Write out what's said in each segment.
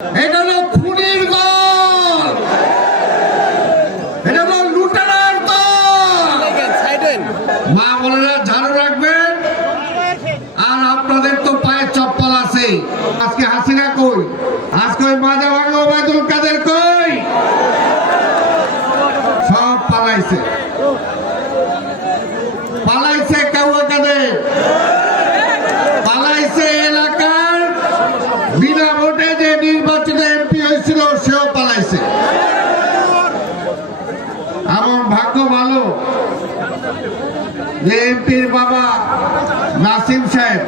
এটা হলো খুনির দল, এটা হলো লুটেরার দল। মা বোনেরা ঝাড়ু রাখবেন, আর আপনাদের তো পায়ে চপ্পল আছে। আজকে হাসিনা কই? আজকে ওই মাজা ভাঙা ওবায়দুল কাদের কই? সব পালাইছে, পালাইছে কাউয়া কাদের, পালাইছে এলাকার বিনা ভোটে যে নির্বাচিত এমপি হয়েছিল সেও পালাইছে। আমার ভাগ্য ভালো যে এমপির বাবা নাসিম সাহেব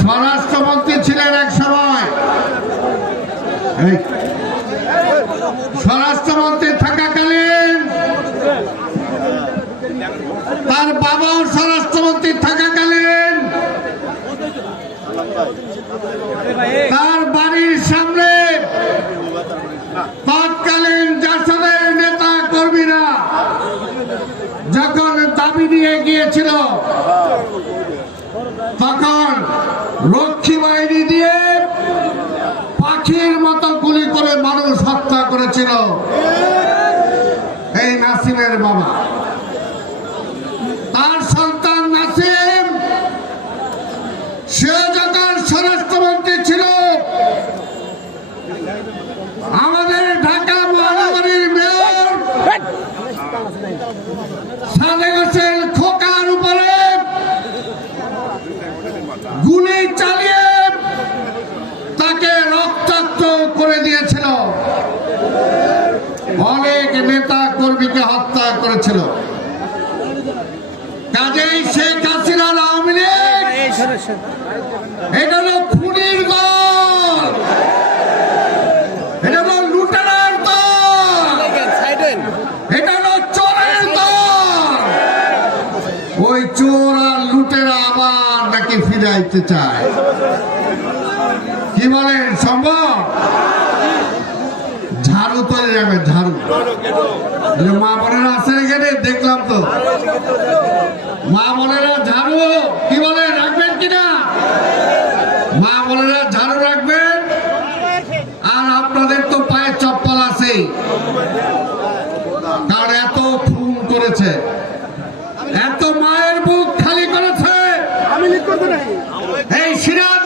স্বরাষ্ট্রমন্ত্রী ছিলেন এক সময়। স্বরাষ্ট্রমন্ত্রী থাকাকালীন, তার বাবাও স্বরাষ্ট্রমন্ত্রী থাকাকালীন তার বাড়ির সামনে তৎকালীন জাসদের নেতা কর্মীরা যখন দাবি নিয়ে গিয়েছিল, তখন রক্ষী বাহিনী দিয়ে পাখির মতো গুলি করে মানুষ হত্যা করেছিল এই নাসিমের বাবা। তার সন্তান নাসিম, সে যখন স্বরাষ্ট্রমন্ত্রী ছিল, আমাদের ঢাকা মহানগরীর মেয়র সাদেক হোসেন খোকার উপরে গুলি চালিয়ে তাকে রক্তাক্ত করে দিয়েছিল, অনেক নেতা কর্মীকে হত্যা করেছিল। কাজেই শেখ হাসিনার আওয়ামী লীগ এটা হলো খুনির দল, এটা হলো লুটেরার দল, এটা হলো চোরের দল। ওই চোর আর লুটেরা আবার নাকি ফিরে আসতে চায়। কি বলেন, সম্ভব? ঝাড়ু তৈরি যাবে, ঝাড়ু। মা বোনেরা আছে এখানে, দেখলাম তো মা বোনেরা ঝাড়ু কি বলে রাখবেন কিনা? মা বোনেরা ঝাড়ু রাখবেন, আর আপনাদের তো পায়ে চপ্পল আছে, কারণ এত খুন করেছে, এত মায়ের বুক খালি করেছে এই সিরাজ